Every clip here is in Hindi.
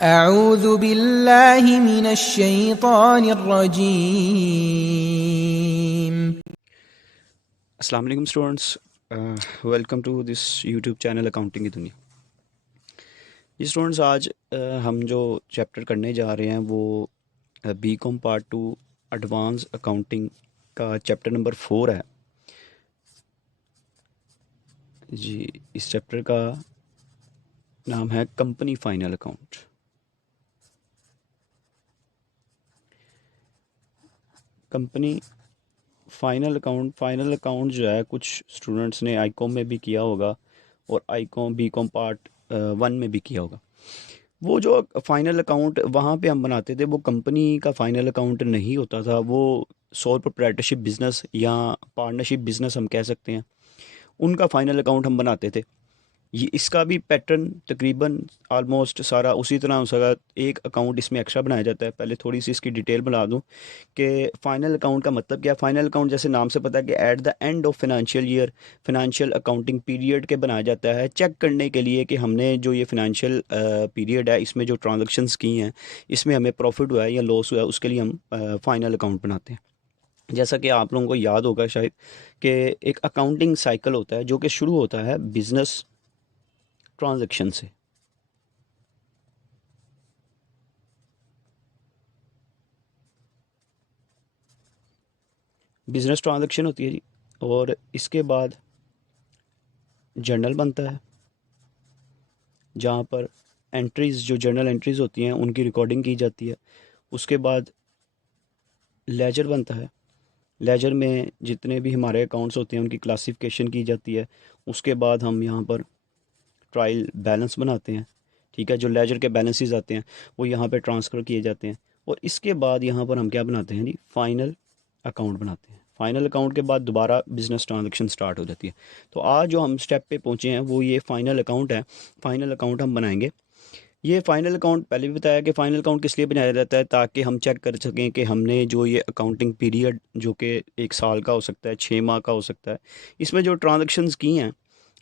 अऊज़ु बिल्लाहि मिनश शैतानिर रजीम। अस्सलाम वालेकुम students, welcome to this YouTube channel accounting की दुनिया। जी स्टूडेंट्स, आज हम जो चैप्टर करने जा रहे हैं वो B com part 2 advance accounting का चैप्टर नंबर 4 है। जी, इस चैप्टर का नाम है company final account. Company final account जो है कुछ स्टूडेंट्स ने आईकॉम में भी किया होगा और आईकॉम बी कॉम पार्ट 1 में भी किया होगा। वो जो फाइनल अकाउंट वहाँ पे हम बनाते थे वो कंपनी का फाइनल अकाउंट नहीं होता था, वो सोल प्रोप्राइटरशिप बिजनेस या पार्टनरशिप बिजनेस हम कह सकते हैं, उनका फाइनल अकाउंट हम बनाते थे। ये इसका भी पैटर्न तकरीबन आलमोस्ट सारा उसी तरह हो सका। एक अकाउंट इसमें एक्स्ट्रा बनाया जाता है। पहले थोड़ी सी इसकी डिटेल बना दूं कि फाइनल अकाउंट का मतलब क्या है। फाइनल अकाउंट जैसे नाम से पता है कि at the end of financial year, financial accounting period के बनाया जाता है चेक करने के लिए कि हमने जो ये फाइनेंशियल पीरियड है इसमें जो ट्रांजेक्शन्स की हैं इसमें हमें प्रॉफिट हुआ है या लॉस हुआ है, उसके लिए हम फाइनल अकाउंट बनाते हैं। जैसा कि आप लोगों को याद होगा शायद कि एक अकाउंटिंग साइकिल होता है जो कि शुरू होता है बिजनेस ट्रांजैक्शन से। बिजनेस ट्रांजैक्शन होती है जी, और इसके बाद जर्नल बनता है जहाँ पर एंट्रीज़ जो जर्नल एंट्रीज़ होती हैं उनकी रिकॉर्डिंग की जाती है। उसके बाद लेजर बनता है। लेजर में जितने भी हमारे अकाउंट्स होते हैं उनकी क्लासिफिकेशन की जाती है। उसके बाद हम यहाँ पर ट्रायल बैलेंस बनाते हैं। ठीक है, जो लेजर के बैलेंसेस आते हैं वो यहाँ पे ट्रांसफ़र किए जाते हैं। और इसके बाद यहाँ पर हम क्या बनाते हैं जी, फाइनल अकाउंट बनाते हैं। फाइनल अकाउंट के बाद दोबारा बिजनेस ट्रांजैक्शन स्टार्ट हो जाती है। तो आज जो हम स्टेप पे पहुँचे हैं वो ये फाइनल अकाउंट है। फाइनल अकाउंट हम बनाएंगे। ये फाइनल अकाउंट पहले भी बताया कि फाइनल अकाउंट किस लिए बनाया जाता है, ताकि हम चेक कर सकें कि हमने जो ये अकाउंटिंग पीरियड जो कि 1 साल का हो सकता है, 6 माह का हो सकता है, इसमें जो ट्रांजैक्शंस की हैं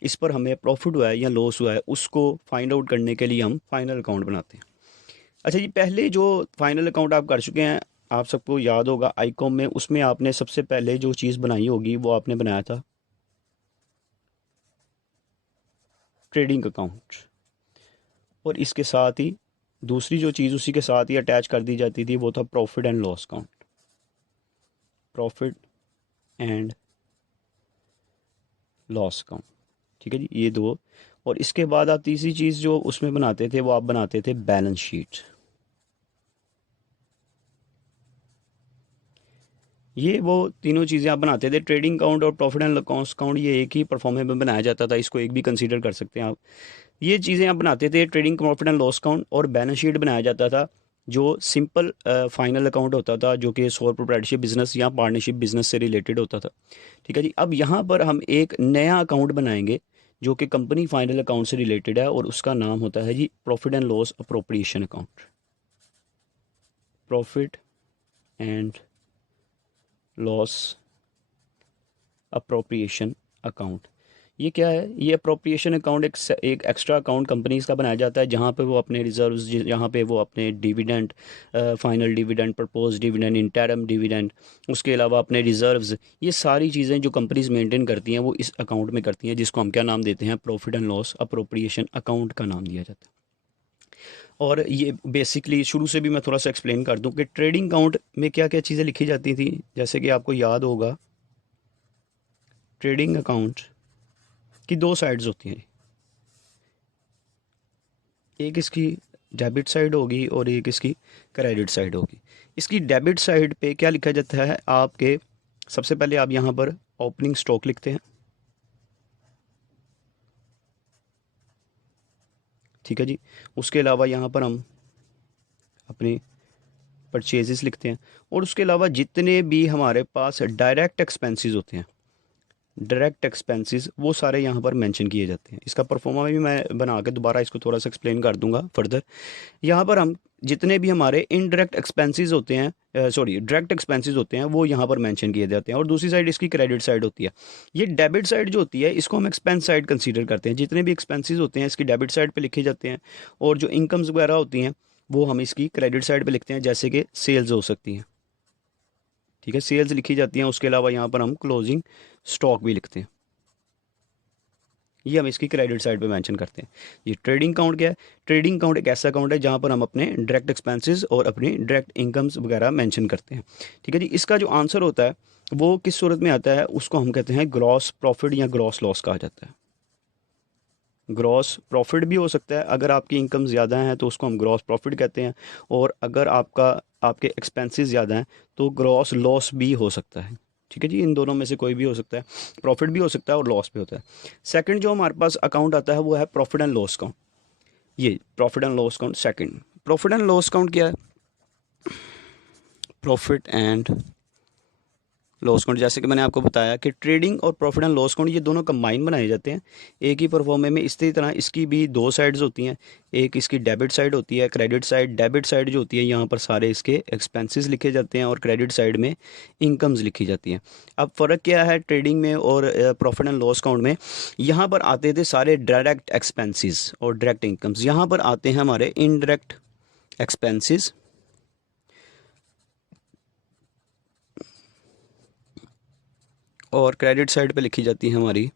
इस पर हमें प्रॉफिट हुआ है या लॉस हुआ है उसको फाइंड आउट करने के लिए हम फाइनल अकाउंट बनाते हैं। अच्छा जी, पहले जो फाइनल अकाउंट आप कर चुके हैं, आप सबको याद होगा आईकॉम में, उसमें आपने सबसे पहले जो चीज़ बनाई होगी वो आपने बनाया था ट्रेडिंग अकाउंट। और इसके साथ ही दूसरी जो चीज़ उसी के साथ ही अटैच कर दी जाती थी वो था profit and loss account. Profit and loss account, ठीक है जी, ये दो। और इसके बाद आप तीसरी चीज़ जो उसमें बनाते थे वो आप बनाते थे बैलेंस शीट। ये वो तीनों चीज़ें आप बनाते थे। ट्रेडिंग अकाउंट और प्रॉफिट एंड लॉस अकाउंट ये एक ही परफॉर्मेंस में बनाया जाता था, इसको एक भी कंसीडर कर सकते हैं आप। ये चीज़ें आप बनाते थे, trading, profit and loss account, और बैलेंस शीट बनाया जाता था जो सिंपल फाइनल अकाउंट होता था, जो कि सोल प्रोप्राइटरशिप बिजनेस या पार्टनरशिप बिजनेस से रिलेटेड होता था। ठीक है जी, अब यहाँ पर हम एक नया अकाउंट बनाएंगे जो कि कंपनी फाइनल अकाउंट से रिलेटेड है, और उसका नाम होता है जी profit and loss appropriation account. Profit and loss appropriation account. ये क्या है? ये अप्रोप्रिएशन अकाउंट एक एक्स्ट्रा अकाउंट कंपनीज का बनाया जाता है जहाँ पे वो अपने रिजर्व्स, जहाँ पे वो अपने dividend, final dividend, propose dividend, interim dividend, उसके अलावा अपने रिजर्व्स, ये सारी चीज़ें जो कंपनीज मेंटेन करती हैं वो इस अकाउंट में करती हैं, जिसको हम क्या नाम देते हैं, profit and loss appropriation account का नाम दिया जाता है। और ये बेसिकली शुरू से भी मैं थोड़ा सा एक्सप्लेन कर दूं कि ट्रेडिंग अकाउंट में क्या क्या चीज़ें लिखी जाती थी। जैसे कि आपको याद होगा ट्रेडिंग अकाउंट की दो साइड्स होती हैं। एक इसकी डेबिट साइड होगी और एक इसकी क्रेडिट साइड होगी। इसकी डेबिट साइड पे क्या लिखा जाता है आपके, सबसे पहले आप यहाँ पर ओपनिंग स्टॉक लिखते हैं। ठीक है जी, उसके अलावा यहाँ पर हम अपने परचेजेस लिखते हैं, और उसके अलावा जितने भी हमारे पास डायरेक्ट एक्सपेंसेस होते हैं, डायरेक्ट एक्सपेंसेस, वो सारे यहाँ पर मेंशन किए जाते हैं। इसका परफॉर्मा भी मैं बना के दोबारा इसको थोड़ा सा एक्सप्लेन कर दूंगा फर्दर। यहाँ पर हम जितने भी हमारे इनडायरेक्ट एक्सपेंसेस होते हैं, डायरेक्ट एक्सपेंसेस होते हैं, वो यहाँ पर मेंशन किए जाते हैं। और दूसरी साइड इसकी क्रेडिट साइड होती है। ये डेबिट साइड जो होती है इसको हम एक्सपेंस साइड कंसीडर करते हैं। जितने भी एक्सपेंसेस होते हैं इसकी डेबिट साइड पे लिखे जाते हैं, और जो इनकम्स वगैरह होती हैं वो हम इसकी क्रेडिट साइड पे लिखते हैं, जैसे कि सेल्स हो सकती हैं। ठीक है, सेल्स लिखी जाती हैं। उसके अलावा यहाँ पर हम क्लोजिंग स्टॉक भी लिखते हैं, ये हम इसकी क्रेडिट साइड पे मेंशन करते हैं। ये ट्रेडिंग अकाउंट क्या है? ट्रेडिंग अकाउंट एक ऐसा अकाउंट है जहाँ पर हम अपने डायरेक्ट एक्सपेंसेस और अपनी डायरेक्ट इनकम्स वगैरह मेंशन करते हैं। ठीक है जी। इसका जो आंसर होता है वो किस सूरत में आता है, उसको हम कहते हैं ग्रॉस प्रॉफिट या ग्रॉस लॉस कहा जाता है। ग्रॉस प्रॉफिट भी हो सकता है, अगर आपकी इनकम ज़्यादा है तो उसको हम ग्रॉस प्रॉफिट कहते हैं, और अगर आपके एक्सपेंसेस ज़्यादा हैं तो ग्रॉस लॉस भी हो सकता है। ठीक है जी, इन दोनों में से कोई भी हो सकता है, प्रॉफिट भी हो सकता है और लॉस भी होता है। सेकंड जो हमारे पास अकाउंट आता है वो है प्रॉफिट एंड लॉस अकाउंट। ये profit and loss account second. Profit and loss account क्या है? प्रॉफिट एंड लॉस अकाउंट, जैसे कि मैंने आपको बताया कि ट्रेडिंग और प्रॉफिट एंड लॉस अकाउंट ये दोनों कंबाइन बनाए जाते हैं एक ही परफॉर्मे में। इसी तरह इसकी भी दो साइड्स होती हैं, एक इसकी डेबिट साइड होती है, क्रेडिट साइड। डेबिट साइड जो होती है यहाँ पर सारे इसके एक्सपेंसेस लिखे जाते हैं, और क्रेडिट साइड में इनकम्स लिखी जाती हैं। अब फ़र्क क्या है ट्रेडिंग में और प्रॉफिट एंड लॉस अकाउंट में? यहाँ पर आते थे सारे डायरेक्ट एक्सपेंसेस और डायरेक्ट इनकम्स, यहाँ पर आते हैं हमारे इनडायरेक्ट एक्सपेंसेस और क्रेडिट साइड पे लिखी जाती है हमारी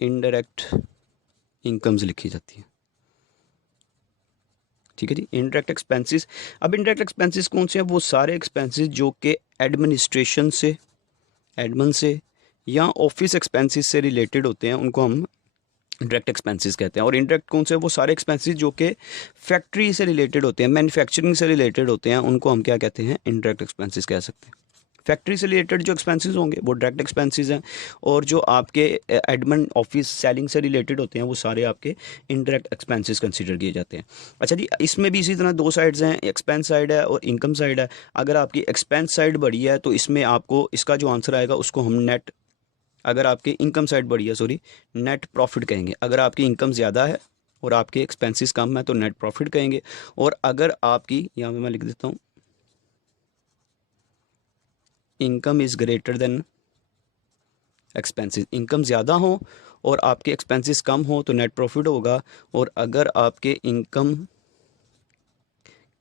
इनडायरेक्ट इनकम्स लिखी जाती है। ठीक है जी, इनडायरेक्ट एक्सपेंसेस। अब इनडायरेक्ट एक्सपेंसेस कौन से हैं? वो सारे एक्सपेंसेस जो कि एडमिनिस्ट्रेशन से, एडमिन से या ऑफिस एक्सपेंसेस से रिलेटेड होते हैं, उनको हम डायरेक्ट एक्सपेंसेस कहते हैं। और इनडायरेक्ट कौन से हैं? वो सारे एक्सपेंसेस जो कि फैक्ट्री से रिलेटेड होते हैं, मैन्युफैक्चरिंग से रिलेटेड होते हैं, उनको हम क्या कहते हैं? इनडायरेक्ट एक्सपेंसेस कह सकते हैं। फैक्ट्री से रिलेटेड जो एक्सपेंसेस होंगे वो डायरेक्ट एक्सपेंसेस हैं, और जो आपके एडमिन ऑफिस सेलिंग से रिलेटेड होते हैं वो सारे आपके इनडायरेक्ट एक्सपेंसेस कंसीडर किए जाते हैं। अच्छा जी, इसमें भी इसी तरह दो साइड्स हैं, एक्सपेंस साइड है और इनकम साइड है। अगर आपकी एक्सपेंस साइड बड़ी है तो इसमें आपको इसका जो आंसर आएगा उसको हम नेट, अगर आपकी इनकम साइड बड़ी है सॉरी, नेट प्रॉफिट कहेंगे। अगर आपकी इनकम ज़्यादा है और आपके एक्सपेंसेस कम है तो नेट प्रॉफिट कहेंगे। और अगर आपकी, यहाँ पे मैं लिख देता हूँ, income is greater than expenses, income ज़्यादा हो और आपके एक्सपेंसेस कम हो तो नेट प्रॉफिट होगा। और अगर आपके इनकम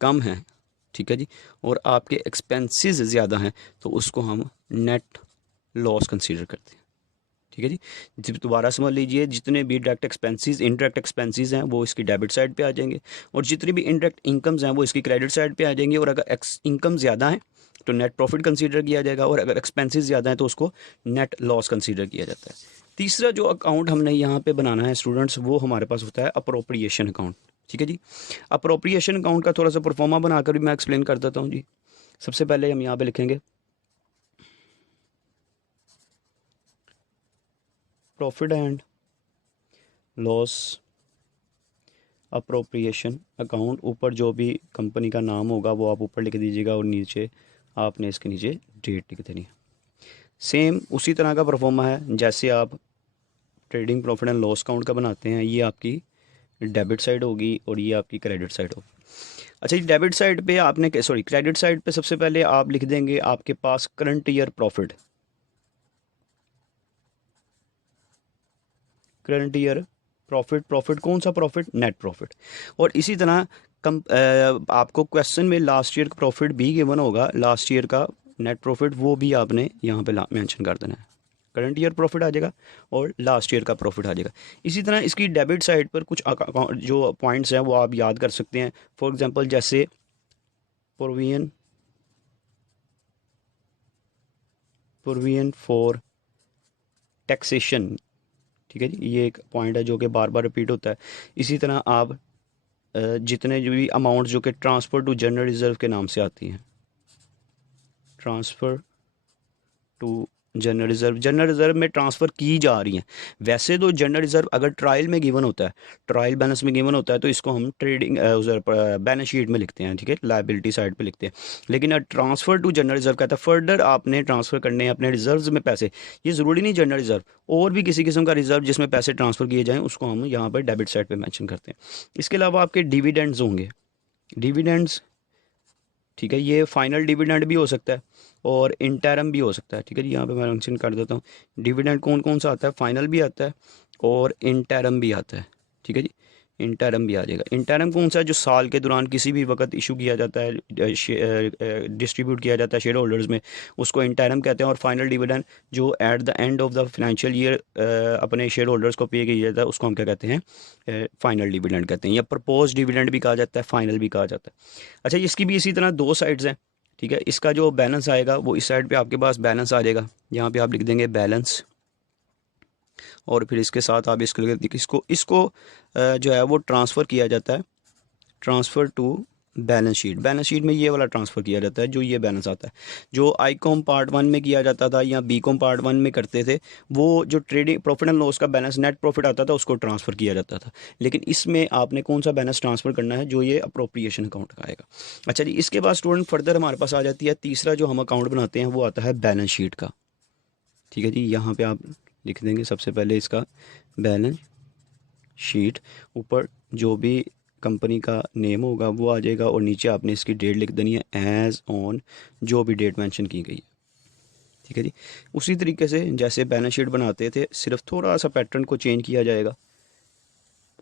कम है, ठीक है जी, और आपके एक्सपेंसेस ज़्यादा हैं तो उसको हम नेट लॉस कंसीडर करते हैं। ठीक है जी, जब दोबारा समझ लीजिए, जितने भी डायरेक्ट एक्सपेंसेस, इनडायरेक्ट एक्सपेंसेस हैं वो इसकी डेबिट साइड पे आ जाएंगे, और जितनी भी इनडायरेक्ट इनकम्स हैं वो इसकी क्रेडिट साइड पे आ जाएंगी। और अगर इनकम ज़्यादा है तो नेट प्रॉफिट कंसीडर किया जाएगा, और अगर एक्सपेंसेस ज़्यादा हैं तो उसको नेट लॉस कंसीडर किया जाता है। तीसरा जो अकाउंट हमने यहाँ पे बनाना है स्टूडेंट्स, वो हमारे पास होता है अप्रोप्रिएशन अकाउंट। ठीक है जी, अप्रोप्रिएशन अकाउंट का थोड़ा सा परफॉर्मा बनाकर भी मैं एक्सप्लेन कर देता हूँ जी। सबसे पहले हम यहाँ पे लिखेंगे profit and loss appropriation account. ऊपर जो भी कंपनी का नाम होगा वो आप ऊपर लिख दीजिएगा, और नीचे आपने इसके नीचे डेट लिख देनी है। सेम उसी तरह का परफॉर्मा है जैसे आप trading profit and loss account का बनाते हैं। ये आपकी डेबिट साइड होगी और ये आपकी क्रेडिट साइड होगी। अच्छा, ये डेबिट साइड पे आपने, सॉरी क्रेडिट साइड पे सबसे पहले आप लिख देंगे आपके पास current year profit, current year profit. Profit कौन सा प्रॉफिट? Net profit. और इसी तरह आपको क्वेश्चन में लास्ट ईयर का प्रॉफिट भी गिवन होगा, लास्ट ईयर का नेट प्रॉफिट, वो भी आपने यहाँ पे मेंशन कर देना है। करंट ईयर प्रॉफिट आ जाएगा और लास्ट ईयर का प्रॉफिट आ जाएगा। इसी तरह इसकी डेबिट साइड पर कुछ जो पॉइंट्स हैं वो आप याद कर सकते हैं। फॉर एग्जांपल जैसे प्रोविजन फॉर टैक्सेशन। ठीक है जी, ये एक पॉइंट है जो कि बार बार रिपीट होता है। इसी तरह आप जितने जो भी अमाउंट जो कि ट्रांसफ़र टू जनरल रिज़र्व के नाम से आती हैं, transfer to general reserve, general reserve में ट्रांसफ़र की जा रही हैं। वैसे तो जनरल रिज़र्व अगर ट्रायल में गिवन होता है, ट्रायल बैलेंस में गिवन होता है, तो इसको हम ट्रेडिंग उधर बैलेंस शीट में लिखते हैं, ठीक है, लायबिलिटी साइड पे लिखते हैं। लेकिन ट्रांसफ़र टू जनरल रिज़र्व कहता है फर्दर आपने ट्रांसफ़र करने हैं अपने रिजर्व्स में पैसे। ये ज़रूरी नहीं जनरल रिज़र्व, और भी किसी किस्म का रिज़र्व जिसमें पैसे ट्रांसफ़र किए जाएँ उसको हम यहाँ पर डेबिट साइड पर मैंशन करते हैं। इसके अलावा आपके डिविडेंड्स होंगे, डिविडेंड्स, ठीक है, ये फाइनल डिविडेंड भी हो सकता है और इंटरम भी हो सकता है, ठीक है जी। यहाँ पे मैं मेंशन कर देता हूँ डिविडेंड कौन कौन सा आता है, फाइनल भी आता है और इंटरम भी आता है, ठीक है जी। इंटरम भी आ जाएगा। इंटरम कौन सा है, जो साल के दौरान किसी भी वक्त इशू किया जाता है, डिस्ट्रीब्यूट किया जाता है शेयर होल्डर्स में, उसको इंटरम कहते हैं। और फाइनल डिविडेंड जो at the end of the financial year अपने शेयर होल्डर्स को पे किया जाता है, उसको हम क्या कहते हैं, फाइनल डिविडेंड कहते हैं, या प्रपोज डिविडेंड भी कहा जाता है, फाइनल भी कहा जाता है। अच्छा, इसकी भी इसी तरह दो साइड्स हैं, ठीक है। इसका जो बैलेंस आएगा वो इस साइड पे आपके पास बैलेंस आ जाएगा, यहाँ पे आप लिख देंगे बैलेंस, और फिर इसके साथ आप इसको जो है वो ट्रांसफ़र किया जाता है, transfer to balance sheet. Balance sheet में ये वाला ट्रांसफ़र किया जाता है, जो ये बैलेंस आता है, जो आई कॉम पार्ट 1 में किया जाता था या बी कॉम पार्ट 1 में करते थे, वो जो ट्रेडिंग प्रॉफिट एंड लॉस का बैलेंस नेट प्रॉफिट आता था उसको ट्रांसफ़र किया जाता था। लेकिन इसमें आपने कौन सा बैलेंस ट्रांसफ़र करना है, जो ये अप्रोप्रिएशन अकाउंट का आएगा। अच्छा जी, इसके बाद स्टूडेंट फर्दर हमारे पास आ जाती है तीसरा जो हम अकाउंट बनाते हैं, वो आता है बैलेंस शीट का, ठीक है जी। यहाँ पे आप लिख देंगे सबसे पहले इसका बैलेंस शीट, ऊपर जो भी कंपनी का नेम होगा वो आ जाएगा, और नीचे आपने इसकी डेट लिख देनी है एज ऑन, जो भी डेट मेंशन की गई है, ठीक है जी। उसी तरीके से जैसे बैलेंस शीट बनाते थे, सिर्फ थोड़ा सा पैटर्न को चेंज किया जाएगा।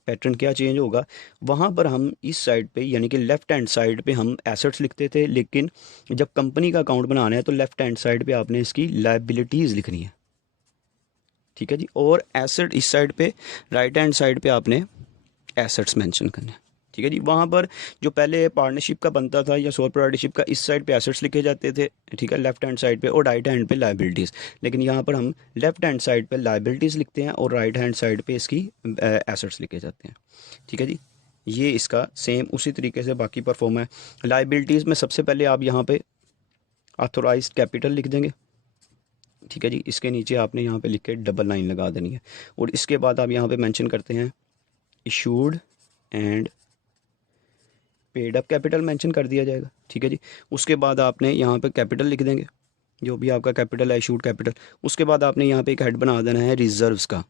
पैटर्न क्या चेंज होगा, वहाँ पर हम इस साइड पे यानी कि लेफ़्ट हैंड साइड पे हम एसेट्स लिखते थे, लेकिन जब कंपनी का अकाउंट बनाना है तो लेफ़्ट हैंड साइड पे आपने इसकी लायबिलिटीज़ लिखनी है, ठीक है जी। और एसेट इस साइड पे, राइट हैंड साइड पे आपने एसेट्स मेंशन करने हैं, ठीक है जी। वहाँ पर जो पहले पार्टनरशिप का बनता था या सोल प्रोप्राइटरशिप का, इस साइड पे एसेट्स लिखे जाते थे, ठीक है, लेफ्ट हैंड साइड पे, और राइट हैंड पे लायबिलिटीज़। लेकिन यहाँ पर हम लेफ्ट हैंड साइड पे लायबिलिटीज़ लिखते हैं और राइट हैंड साइड पे इसकी एसेट्स लिखे जाते हैं, ठीक है जी। ये इसका सेम उसी तरीके से बाकी परफॉर्म है। लायबिलिटीज़ में सबसे पहले आप यहाँ पे ऑथोराइज्ड कैपिटल लिख देंगे, ठीक है जी। इसके नीचे आपने यहाँ पे लिख के डबल लाइन लगा देनी है, और इसके बाद आप यहाँ पे मेंशन करते हैं issued and paid up capital mention कर दिया जाएगा, ठीक है जी। उसके बाद आपने यहाँ पे कैपिटल लिख देंगे, जो भी आपका कैपिटल है, इशूड कैपिटल। उसके बाद आपने यहाँ पे एक हेड बना देना है रिजर्व्स का,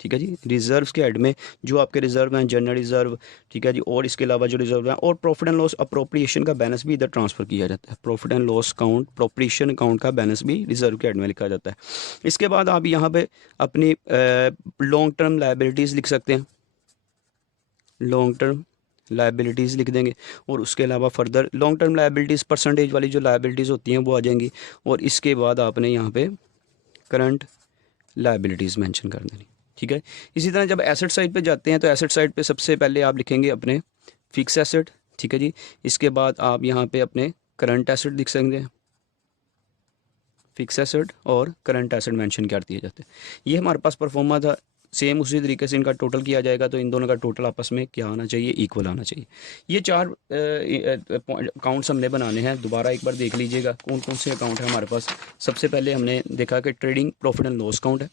ठीक है जी। रिजर्व्स के हेड में जो आपके रिजर्व हैं, जनरल रिजर्व, ठीक है जी, और इसके अलावा जो रिजर्व हैं, और प्रॉफिट एंड लॉस अप्रोप्रिएशन का बैलेंस भी इधर ट्रांसफ़र किया जाता है। Profit and loss account appropriation account का बैलेंस भी रिजर्व के हेड में लिखा जाता है। इसके बाद आप यहाँ पे अपनी लॉन्ग टर्म लायबिलिटीज़ लिख सकते हैं, लॉन्ग टर्म लायबिलिटीज़ लिख देंगे, और उसके अलावा further long term liabilities percentage वाली जो लायबिलिटीज़ होती हैं वो आ जाएंगी, और इसके बाद आपने यहाँ पे करंट लायबिलिटीज़ मेंशन कर देनी, ठीक है। इसी तरह जब एसेट साइड पे जाते हैं तो एसेट साइड पे सबसे पहले आप लिखेंगे अपने फिक्स एसेट, ठीक है जी। इसके बाद आप यहाँ पे अपने करंट एसेट लिख सकते हैं, फिक्स एसेट और करंट एसेट मेंशन कर दिए जाते हैं। ये हमारे पास परफॉर्मा था। सेम उसी तरीके से इनका टोटल किया जाएगा, तो इन दोनों का टोटल आपस में क्या आना चाहिए, इक्वल आना चाहिए। ये चार अकाउंट्स हमने बनाने हैं। दोबारा एक बार देख लीजिएगा कौन कौन से अकाउंट है हमारे पास। सबसे पहले हमने देखा कि trading profit and loss account है,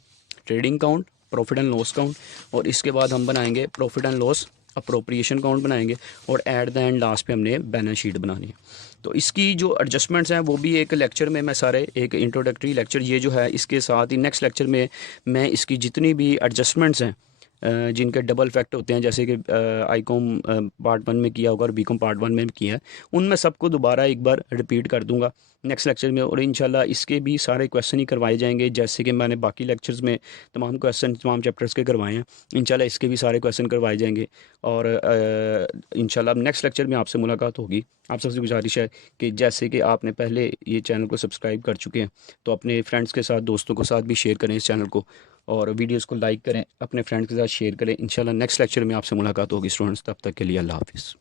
trading account, profit and loss account, और इसके बाद हम बनाएंगे profit and loss appropriation account बनाएंगे, और एट द एंड लास्ट पे हमने बैलेंस शीट बनानी है। तो इसकी जो एडजस्टमेंट्स हैं वो भी एक लेक्चर में मैं सारे, एक इंट्रोडक्टरी लेक्चर ये जो है, इसके साथ ही नेक्स्ट लेक्चर में मैं इसकी जितनी भी एडजस्टमेंट्स हैं जिनके डबल फैक्ट होते हैं, जैसे कि आई कॉम पार्ट 1 में किया होगा और बी कॉम पार्ट 1 में भी किया है, उनमें सबको दोबारा एक बार रिपीट कर दूंगा नेक्स्ट लेक्चर में। और इंशाल्लाह इसके भी सारे क्वेश्चन ही करवाए जाएंगे, जैसे कि मैंने बाकी लेक्चर्स में तमाम क्वेश्चन तमाम चैप्टर्स के करवाए हैं। इंशाल्लाह इसके भी सारे क्वेश्चन करवाए जाएंगे, और इंशाल्लाह नेक्स्ट लेक्चर में आपसे मुलाकात होगी। आप सबसे गुजारिश है कि जैसे कि आपने पहले ये चैनल को सब्सक्राइब कर चुके हैं, तो अपने फ्रेंड्स के साथ, दोस्तों के साथ भी शेयर करें इस चैनल को, और वीडियोस को लाइक करें, अपने फ्रेंड्स के साथ शेयर करें। इंशाल्लाह नेक्स्ट लेक्चर में आपसे मुलाकात होगी स्टूडेंट्स। तब तक के लिए अल्लाह हाफिज़।